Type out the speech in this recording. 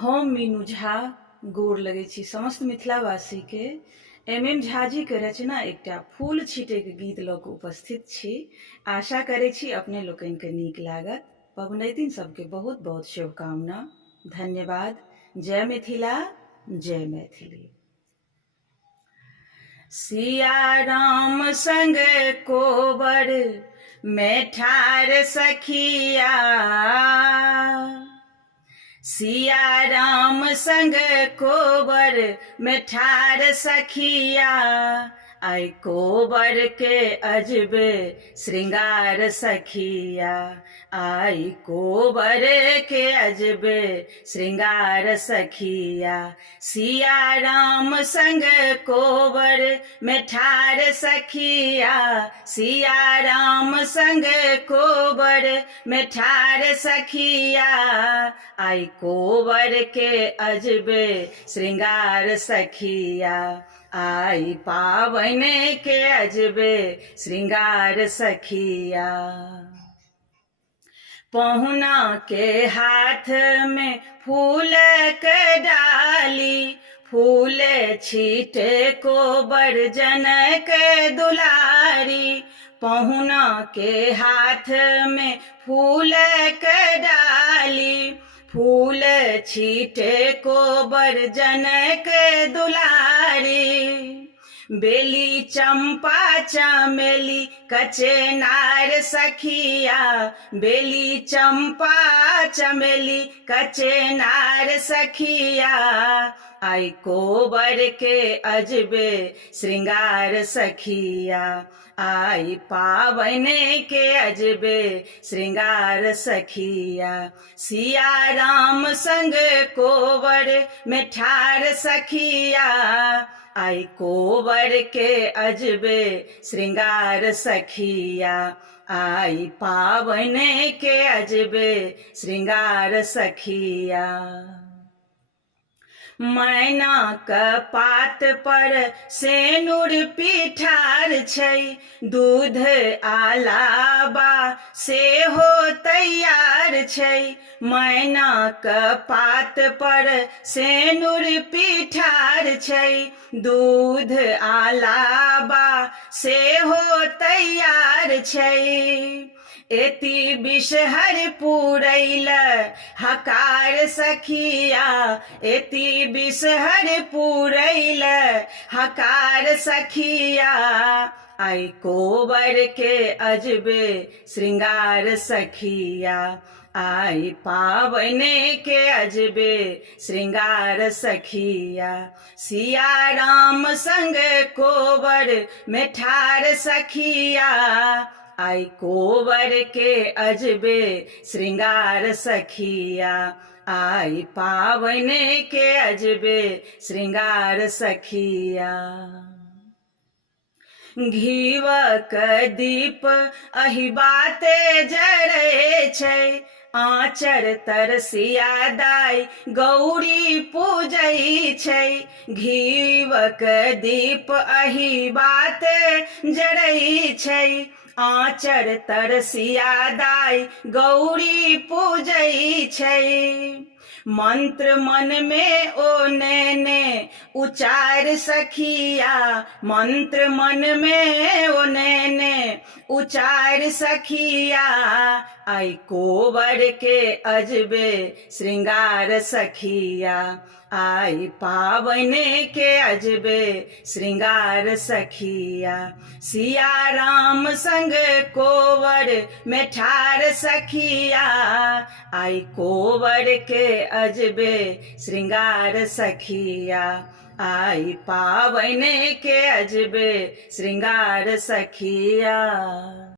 हम मीनू झा गोर लगै छी समस्त मिथिलावासी के। एम झा जी के रचना एकटा फूल छीटे के गीत लऽ कऽ उपस्थित छी। आशा करै छी अपने लोकनि के नीक लागत। पबनैतिन सबके बहुत बहुत शुभकामना। धन्यवाद। जय मिथिला, जय मैथिली। सिया राम संग कोबर में ठार सखिया, सिया राम संग कोबर में ठार सखिया, आई कोबर के अजबे श्रृंगार सखिया, आई कोबर के अजबे श्रृंगार सखिया। सिया राम संग कोबर में ठार सखिया, सिया राम संग कोबर में ठार सखिया, आई कोबर के अजबे श्रृंगार सखिया, आई पावन के अजबे श्रृंगार सखिया। पहुना के हाथ में फूल के डाली, फूल छीटे कोबर जन के दुलारी, पहुना के हाथ में फूल के डाली, फूल छीटे कोबर जन के दुलारी। बेली चंपा चमेली कचेनार सखिया, बेली चंपा चमेली कचेनार सखिया, आई कोबर के अजबे श्रृंगार सखिया, आई पावन के अजबे श्रृंगार सखिया। सिया राम संग कोबर में ठार सखिया, आई कोबर के अजबे श्रृंगार सखिया, आई पावन के अजबे श्रृंगार सखिया। मैना के पात पर सेनुर पिठार छै, दूध आलाबा सेहो तैयार छै, मैना के पात पर सेनुर पिठार छै, दूध आलाबा सेहो तैयार छै। एति बिषहर पुरैल हकार सखिया, एति बिषहर पुरैल हकार सखिया, आई कोबर के अजबे श्रृंगार सखिया, आई पावन के अजबे श्रृंगार सखिया। सिया राम संग कोबर में ठार सखिया, आई कोबर के अजबे श्रृंगार सखिया, आई पावन के अजबे श्रृंगार सखिया। घीवक दीप अहि बाते जरै छै, आँचर तरसिया दाई गौरी पूजै छै, घीवक दीप अहि बाते जरै छै, आँचर तरसिया दाई गौरी पूजै छै। मंत्र मन में ओ नैने उचार सखिया, मंत्र मन में ओ नैने उचार सखिया, आई कोबर के अजबे श्रृंगार सखिया, आई पावन के अजबे श्रृंगार सखिया। सिया राम संग कोबर में ठार सखिया, आई कोबर के अजबे श्रृंगार सखिया, आई पावन के अजबे श्रृंगार सखिया।